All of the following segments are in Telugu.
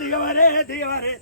దిగవారే దిగవారే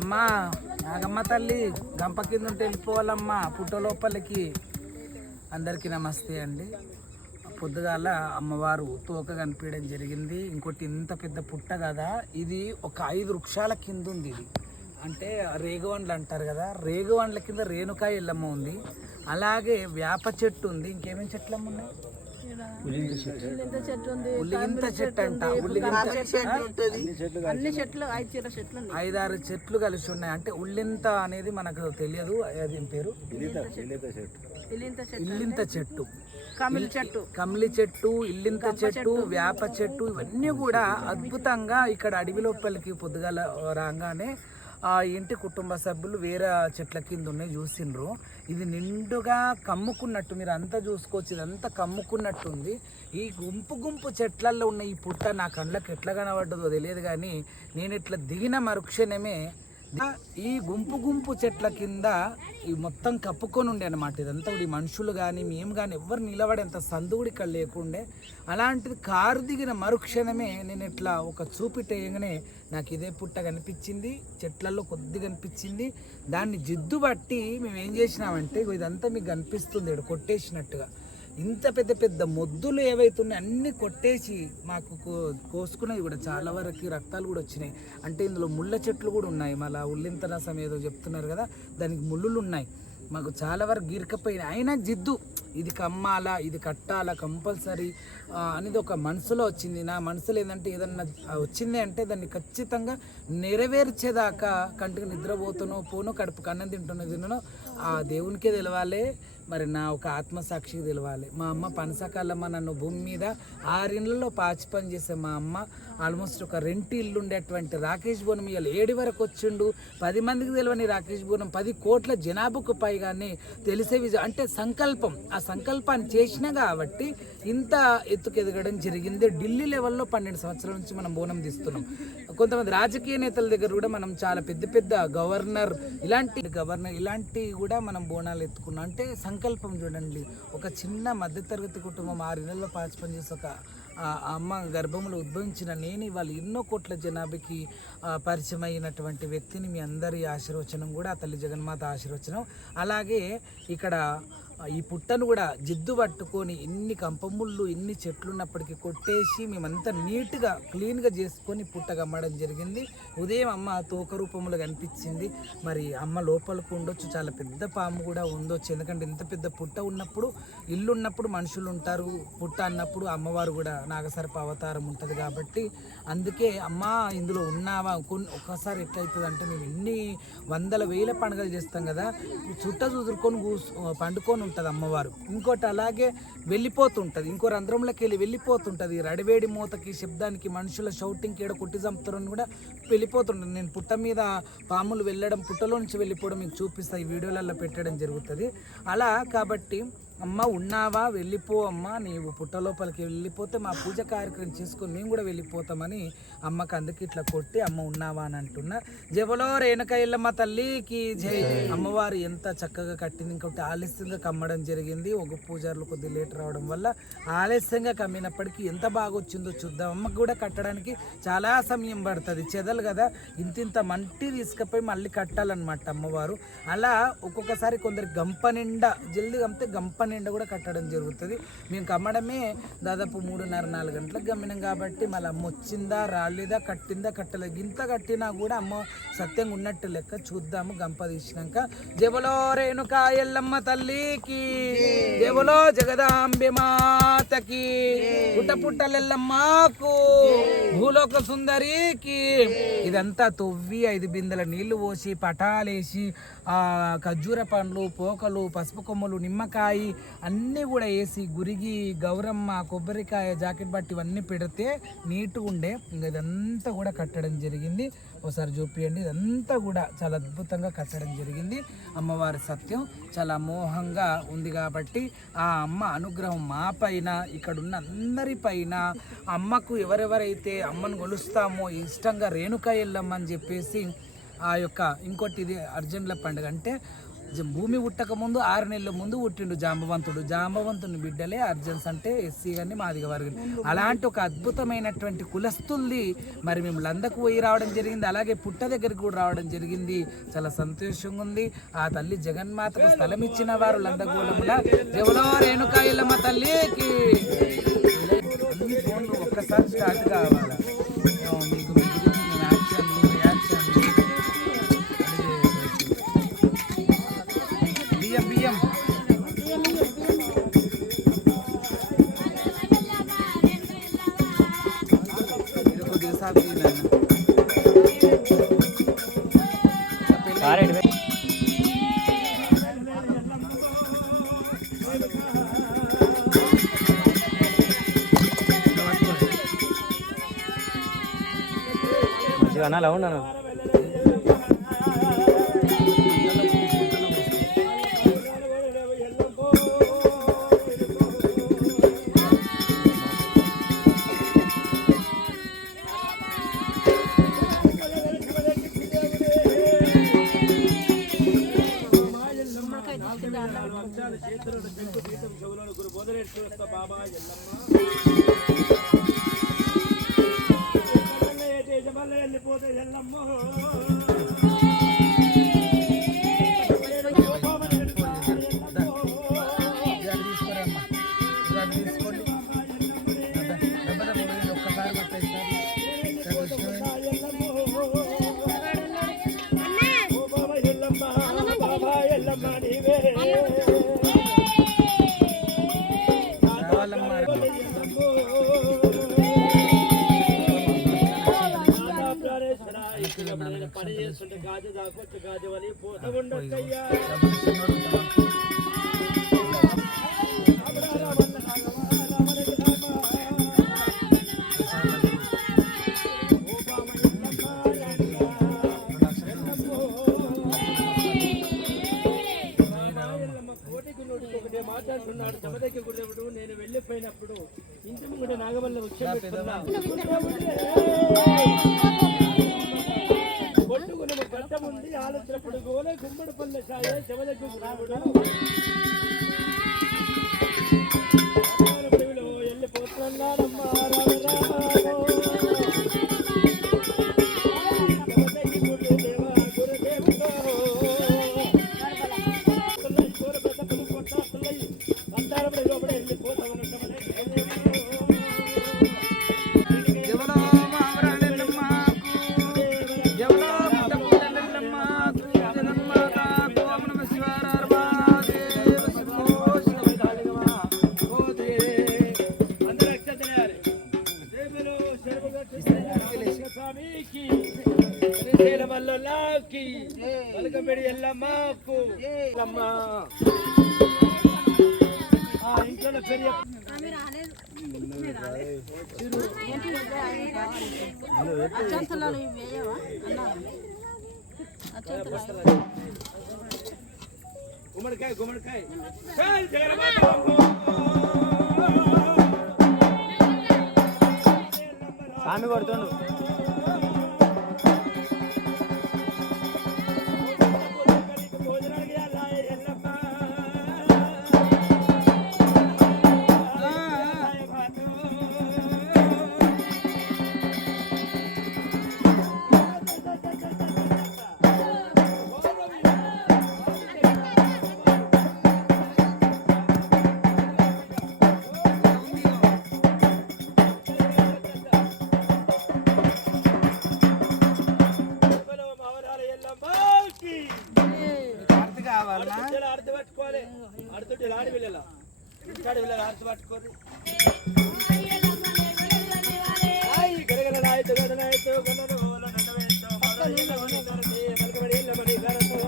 అమ్మా నాగమ్మ తల్లి గంప కింద ఉంటే వెళ్ళిపోవాలమ్మా పుట్ట లోపలికి. అందరికీ నమస్తే అండి. పొద్దుగాల అమ్మవారు తోక కనిపించడం జరిగింది. ఇంకోటి ఇంత పెద్ద పుట్ట కదా, ఇది ఒక 5 వృక్షాల కింద ఉంది. ఇది అంటే రేగువండ్లు అంటారు కదా, రేగువండ్ల కింద రేణుకాయ ఎల్లమ్మ ఉంది. అలాగే వేప చెట్టు ఉంది. ఇంకేమేమి చెట్లమ్మ ఉన్నాయి? ఉల్లిగింత చెట్టు అంట. ఐదు ఆరు చెట్లు కలిసి ఉన్నాయి. అంటే ఉల్లింత అనేది మనకు తెలియదు, అది పేరు ఇల్లింత చెట్టు, కమిలి చెట్టు, ఇల్లింత చెట్టు, వేప చెట్టు, ఇవన్నీ కూడా అద్భుతంగా ఇక్కడ అడవి లోపలికి పొద్దుగాల రాగానే ఆ ఇంటి కుటుంబ సభ్యులు వేరే చెట్ల కింద ఉన్నాయి చూసిండ్రు. ఇది నిండుగా కమ్ముకున్నట్టు మీరు అంతా చూసుకోవచ్చు. ఇదంతా కమ్ముకున్నట్టుంది. ఈ గుంపు గుంపు చెట్లల్లో ఉన్న ఈ పుట్ట నా కళ్ళకి ఎట్లా కనబడ్డదో తెలియదు, కానీ నేను ఇట్లా దిగిన మరుక్షణమే ఈ గుంపు గుంపు చెట్ల కింద ఈ మొత్తం కప్పుకొని ఉండే అనమాట. ఇదంతా ఈ మనుషులు కానీ మేము కానీ ఎవ్వరు నిలబడేంత సందు కూడా ఇక్కడ లేకుండే. అలాంటిది కారు దిగిన మరుక్షణమే నేను ఇట్లా ఒక చూపిటేయగానే నాకు ఇదే పుట్ట కనిపించింది. చెట్లలో కొద్దిగా కనిపించింది. దాన్ని జిద్దు బట్టి మేము ఏం చేసినామంటే, ఇదంతా మీకు కనిపిస్తుంది ఇక్కడ కొట్టేసినట్టుగా. ఇంత పెద్ద పెద్ద మొద్దులు ఏవైతున్నాయి అన్నీ కొట్టేసి మాకు కోసుకునేవి కూడా చాలా వరకు రక్తాలు కూడా వచ్చినాయి. అంటే ఇందులో ముళ్ళ చెట్లు కూడా ఉన్నాయి. మళ్ళీ ఉల్లింత రసం ఏదో చెప్తున్నారు కదా, దానికి ముళ్ళులు ఉన్నాయి. మాకు చాలా వరకు గీరకపోయినాయి. అయినా జిద్దు ఇది కమ్మాలా, ఇది కట్టాలా కంపల్సరీ అనేది ఒక మనసులో వచ్చింది. నా మనసులో ఏంటంటే ఏదన్నా వచ్చింది అంటే దాన్ని ఖచ్చితంగా నెరవేర్చేదాకా కంటికి నిద్రపోతానో పోనో కడుపు కన్నం తింటున్నో ఆ దేవునికే తెలవాలి, మరి నా ఒక ఆత్మసాక్షికి తెలవాలి. మా అమ్మ పనసకాలమ్మ నన్ను భూమి మీద 6 ఇళ్ళలో పాచి పని చేసే మా అమ్మ ఆల్మోస్ట్ ఒక 2 ఇల్లు ఉండేటువంటి రాకేష్ బోనం ఇవాళ 7 వరకు వచ్చిండు. 10 మందికి తెలియని రాకేష్ బోనం 10 కోట్ల జనాభాకు పైగానే తెలిసే అంటే సంకల్పం. ఆ సంకల్పాన్ని చేసినా కాబట్టి ఇంత ఎత్తుకు ఎదగడం జరిగింది. ఢిల్లీ లెవెల్లో 12 సంవత్సరాల నుంచి మనం బోనం తీస్తున్నాం. కొంతమంది రాజకీయ నేతల దగ్గర కూడా మనం చాలా పెద్ద పెద్ద గవర్నర్ ఇలాంటి కూడా మనం బోనాలు ఎత్తుకున్నాం. అంటే సంకల్పం చూడండి. ఒక చిన్న మధ్యతరగతి కుటుంబం 6 నెలల్లో పాచి పని చేసి ఒక అమ్మ గర్భంలో ఉద్భవించిన నేను ఇవాళ ఎన్నో కోట్ల జనాభాకి పరిచయం అయినటువంటి వ్యక్తిని. మీ అందరి ఆశీర్వచనం కూడా ఆ తల్లి జగన్మాత ఆశీర్వచనం. అలాగే ఇక్కడ ఈ పుట్టను కూడా జిద్దు పట్టుకొని ఎన్ని కంపముళ్ళు ఎన్ని చెట్లు ఉన్నప్పటికీ కొట్టేసి మేమంతా నీట్గా క్లీన్గా చేసుకొని పుట్ట కమ్మడం జరిగింది. ఉదయం అమ్మ తోక రూపంలో కనిపించింది. మరి అమ్మ లోపలికి ఉండొచ్చు, చాలా పెద్ద పాము కూడా ఉండొచ్చు. ఎందుకంటే ఇంత పెద్ద పుట్ట ఉన్నప్పుడు, ఇల్లు ఉన్నప్పుడు మనుషులు ఉంటారు, పుట్ట అన్నప్పుడు అమ్మవారు కూడా నాగసర్ప అవతారం ఉంటుంది కాబట్టి అందుకే అమ్మ ఇందులో ఉన్నావా. ఒక్కసారి ఎట్లయితుంది అంటే మేము ఎన్ని వందల వేల పండుగలు చేస్తాం కదా, చుట్ట చూదురుకొని పండుకొని ఉంటుంది అమ్మవారు. ఇంకోటి అలాగే వెళ్ళిపోతుంటుంది, ఇంకో రంధ్రంలోకి వెళ్ళిపోతుంటుంది. రడివేడి మూతకి శబ్దానికి మనుషుల షౌటింగ్కి ఏడ కొట్టి చంపుతారని కూడా వెళ్ళిపోతుంటుంది. నేను పుట్ట మీద పాములు వెళ్ళడం, పుట్టలో నుంచి వెళ్ళిపోవడం మీకు చూపిస్తా, ఈ వీడియోలలో పెట్టడం జరుగుతుంది. అలా కాబట్టి అమ్మ ఉన్నావా, వెళ్ళిపో అమ్మ, నీవు పుట్ట లోపలికి వెళ్ళిపోతే మా పూజ కార్యక్రమం చేసుకొని మేము కూడా వెళ్ళిపోతామని అమ్మకి అందుకే ఇట్లా కొట్టి అమ్మ ఉన్నావా అని అంటున్నా. జబలో రేణుక ఎల్లమ్మ తల్లికి జై. అమ్మవారు ఎంత చక్కగా కట్టింది. ఇంకొకటి ఆలస్యంగా కమ్మడం జరిగింది. ఒక పూజారులు కొద్దిగా లేట్ రావడం వల్ల ఆలస్యంగా కమ్మినప్పటికీ ఎంత బాగా వచ్చిందో చూద్దాం. అమ్మకు కూడా కట్టడానికి చాలా సమయం పడుతుంది, చెదలు కదా, ఇంత మట్టి తీసుకుపోయి మళ్ళీ కట్టాలన్నమాట అమ్మవారు. అలా ఒక్కొక్కసారి కొందరు గంప నిండా జల్దీ కమ్మితే గంప నిండా కూడా కట్టడం జరుగుతుంది. మేము కమ్మడమే దాదాపు 3:30-4 గంటలకు గమ్మినాం కాబట్టి మళ్ళీ అమ్మ వచ్చిందా రాలేదా కట్టిందా కట్టలేదు ఇంత కట్టినా కూడా అమ్మ సత్యంగా ఉన్నట్టు లెక్క. చూద్దాము గంప తీసినాక. జబలో రేణుకా ఎల్లమ్మ తల్లికి, జబలో జగదాంబె మాతకి, పుట్టపుట్టలెల్లమ్మకు, భూలోక సుందరికి. ఇదంతా తొవ్వి 5 బిందెల నీళ్లు పోసి పటాలేసి ఖర్జూర పండ్లు పోకలు పసుపు కొమ్మలు నిమ్మకాయ అన్నీ కూడా వేసి గురిగి గౌరమ్మ కొబ్బరికాయ జాకెట్ బట్టి ఇవన్నీ పెడితే నీట్గా ఉండే. ఇంకా ఇదంతా కూడా కట్టడం జరిగింది. ఒకసారి చూపియండి. ఇదంతా కూడా చాలా అద్భుతంగా కట్టడం జరిగింది. అమ్మవారి సత్యం చాలా అమోఘంగా ఉంది కాబట్టి ఆ అమ్మ అనుగ్రహం మా పైన ఇక్కడున్న అందరి పైన, అమ్మకు ఎవరెవరైతే అమ్మను కొలుస్తామో ఇష్టంగా రేణుకా ఎల్లమ్మ అని చెప్పేసి ఆ యొక్క ఇంకోటి ఇది అర్జునుల పండుగ అంటే భూమి పుట్టక ముందు 6 నెలల ముందు పుట్టిండు జాంబవంతుని బిడ్డలే అర్జున్స్ అంటే ఎస్సీ కానీ మాదిగ వర్గం. అలాంటి ఒక అద్భుతమైనటువంటి కులస్తుల్ది మరి మేము లందకు పోయి రావడం జరిగింది. అలాగే పుట్ట దగ్గరికి కూడా రావడం జరిగింది. చాలా సంతోషంగా ఉంది. ఆ తల్లి జగన్మాతకు స్థలం ఇచ్చిన వారు లందగూలముల జవలో రేణుకా ఎల్లమ్మ తల్లికి. అన్ని ఫోన్లు ఒక్కసారి స్టార్ట్ కావాలి. మీకు బియ్యం కొద్దిగా సాగు అలా ఉన్నాను. వెళ్ళిపోతే ఎల్లమ్మ పని చేస్తుంటే గాజు దాకొచ్చి గాజు అని పోత ఉండొచ్చయ్యా. మాట్లాడుతున్నాడు దమదకి గుడిప్పుడు నేను వెళ్ళిపోయినప్పుడు ఇంటి ముందు నాగవల్ల కొట్టుకుని గడ్డ ఉంది ఆలోచనప్పుడు గోలే గుమ్మడి పల్లె సాయే శివదగ్గు రాముడు వెళ్ళిపోతున్నాడమ్మా పలకబెడి ఎల్లమ్మకు ఇంట్లో పెరియ గుమ్మడికాయ గుమ్మడికాయ స్వామి కొడుతుండు. ఆడుతుంటే ఆడి వెళ్ళాల ఇక్కడ వెళ్ళాలి ఆడుతూ పట్టుకోరు గడగడ రాయితు గడనాయితు గడను నండవేస్తూ మరొయ్యల మని కరసి మలకబడియల మని కరసు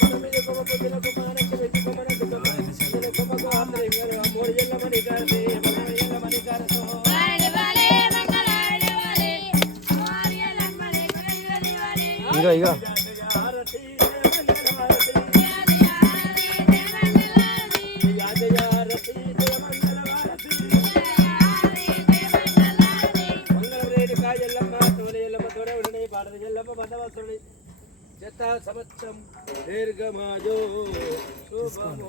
పరమిది కొమ పుదిన కుమారకి వెతి కొమనకి కొమ కొమకు ఆత్రి మోరియల మని కరసి మరొయ్యల మని కరసు ఇగో సంవత్సరం దీర్ఘమాజో శుభము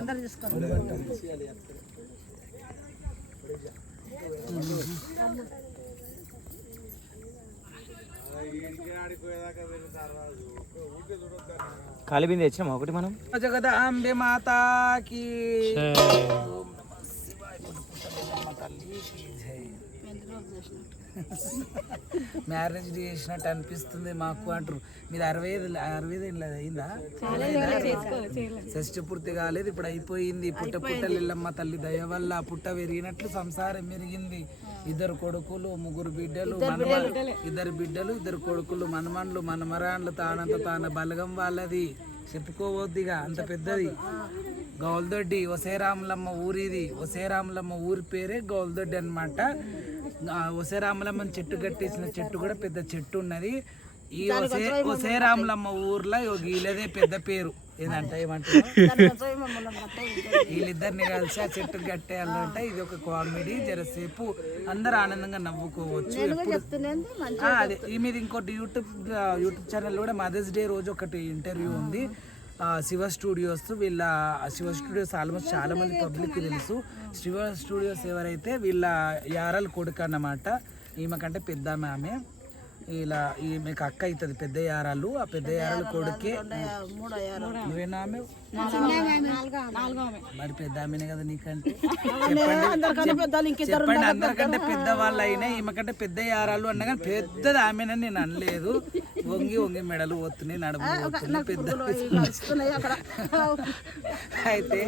అందరూ తీసుకోండి. ఖాళీ బిందె తెచ్చినామా ఒకటి మనం? జగదాంబే మాతాకి మ్యారేజ్ చేసినట్టు అనిపిస్తుంది మాకు అంటారు. మీరు 65 ఏళ్ళు అయిందా? షష్టి పూర్తి కాలేదు, ఇప్పుడు అయిపోయింది. పుట్టలు ఎల్లమ్మ తల్లి దయ వల్ల పుట్ట పెరిగినట్లు సంసారం పెరిగింది. 2 కొడుకులు 3 బిడ్డలు, 2 బిడ్డలు 2 కొడుకులు, మనమన్లు మనమరాన్లు, తానంత తాన బలగం వాళ్ళది చెప్పుకోవద్దిగా, అంత పెద్దది. గౌల్దొడ్డి ఒసేరాములమ్మ ఊరిది. ఒసేరాములమ్మ ఊరి పేరే గౌల్దొడ్డి అనమాట. ఒసేరాములమ్మని చెట్టు కట్టేసిన చెట్టు కూడా పెద్ద చెట్టు ఉన్నది. ఈ ఒసేరాములమ్మ ఊర్లో వీళ్ళదే పెద్ద పేరు. ఏమంటారు వీళ్ళిద్దరిని కలిసి ఆ చెట్టు కట్టేయాలంటే ఇది ఒక కామెడీ. జరసేపు అందరు ఆనందంగా నవ్వుకోవచ్చు. అదే ఈ మీద ఇంకోటి యూట్యూబ్ ఛానల్ కూడా మదర్స్ డే రోజు ఒకటి ఇంటర్వ్యూ ఉంది. శివ స్టూడియోస్. వీళ్ళ శివ స్టూడియోస్ ఆల్మోస్ట్ చాలా మంది పబ్లిక్ తెలుసు. శివ స్టూడియోస్ ఎవరైతే వీళ్ళ యారాల కొడుకు అన్నమాట. ఈమెకంటే పెద్ద ఆమె. ఇలా ఈమెకు అక్క అవుతుంది పెద్ద యారాలు. ఆ పెద్ద యారాలు కొడుకే. నువ్వేనా ఆమె? మరి పెద్ద ఆమెనే కదా నీకంటే. చెప్పండి అందరికంటే పెద్ద వాళ్ళు అయినా ఈమెకంటే పెద్ద యారాలు అన్నా కానీ పెద్దది ఆమెనని నేను అనలేదు. వంగి మెడలు పోతున్నాయి, నడుములు పోతున్నాయి, పెద్ద. అయితే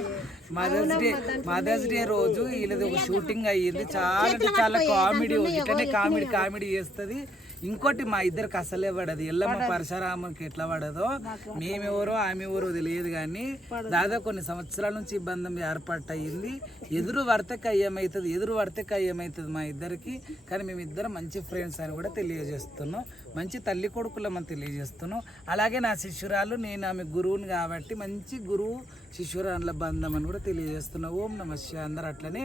మదర్స్ డే రోజు వీళ్ళది ఒక షూటింగ్ అయ్యింది. చాలా అంటే చాలా కామెడీ. ఇట్లనే కామెడీ చేస్తుంది. ఇంకోటి మా ఇద్దరికి అసలే పడదు. ఎల్లమ్మ పరశురామునికి ఎట్లా పడదో మేమెవరో ఆమె ఎవరో తెలియదు కానీ దాదాపు కొన్ని సంవత్సరాల నుంచి ఈ బంధం ఏర్పాటు అయ్యింది. ఎదురు పడితే కయ్యమవుతుంది మా ఇద్దరికి. కానీ మేమిద్దరం మంచి ఫ్రెండ్స్ అని కూడా తెలియజేస్తున్నాం. మంచి తల్లి కొడుకులమని తెలియజేస్తున్నాం. అలాగే నా శిష్యురాలు, నేను ఆమె గురువుని కాబట్టి మంచి గురువు శిష్యురాళ్ళ బంధం అని కూడా తెలియజేస్తున్నాం. ఓం నమః శివాయ. అందరూ అట్లనే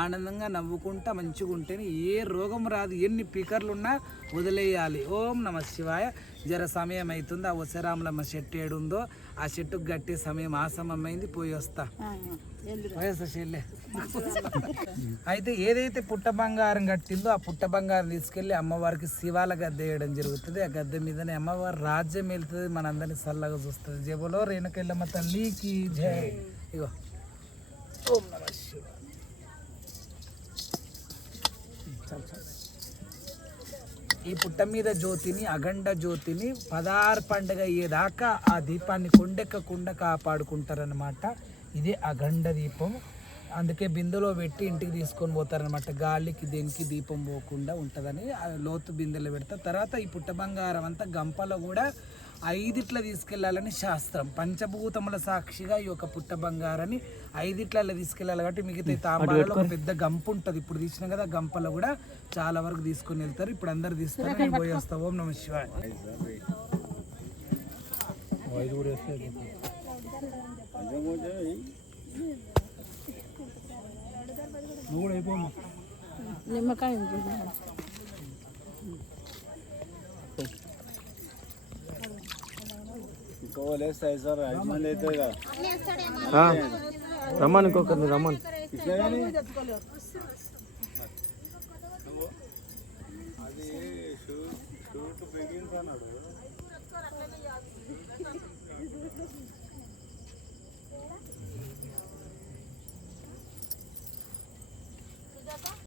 ఆనందంగా నవ్వుకుంటా మంచిగా ఉంటేనే ఏ రోగం రాదు. ఎన్ని పీకర్లు ఉన్నా వదిలేయాలి. ఓం నమః శివాయ. జర సమయం అవుతుంది. ఆ ఒసరాములమ్మ చెట్టు ఏడుందో ఆ చెట్టుకు గట్టే సమయం ఆసమమైంది. పోయి వస్తా చెల్లె. అయితే ఏదైతే పుట్ట బంగారం కట్టిందో ఆ పుట్ట బంగారం తీసుకెళ్ళి అమ్మవారికి శివాల గద్దె వేయడం జరుగుతుంది. ఆ గద్దె మీదనే అమ్మవారి రాజ్యం వెళ్తుంది. మనందరినీ చల్లగా చూస్తుంది. జబలో రేణుకెళ్ళమ్మ తల్లికి జై. ఇగో ఓం నమః శివాయ. ఈ పుట్ట మీద జ్యోతిని, అఖండ జ్యోతిని 16 పండుగ అయ్యేదాకా ఆ దీపాన్ని కొండెక్కకుండా కాపాడుకుంటారనమాట. ఇదే అఖండ దీపం. అందుకే బిందెలో పెట్టి ఇంటికి తీసుకొని పోతారనమాట. గాలికి దేనికి దీపం పోకుండా ఉంటుందని లోతు బిందెలో పెడతారు. తర్వాత ఈ పుట్ట బంగారం అంతా గంపలో కూడా 5 తీసుకెళ్లాలని శాస్త్రం. పంచభూతముల సాక్షిగా ఈ యొక్క పుట్ట బంగారాన్ని 5 తీసుకెళ్ళాలి. కాబట్టి మిగతా తాంబాలలో ఒక పెద్ద గంప ఉంటుంది. ఇప్పుడు తీసినాం కదా, గంపలో కూడా చాలా వరకు తీసుకొని వెళ్తారు. ఇప్పుడు అందరు తీస్తారు. నేను పోయి వస్తా. ఓం నమః శివాయ. నిమ్మకాయ రమ్మని ఇంకొకరిని రమ్మని.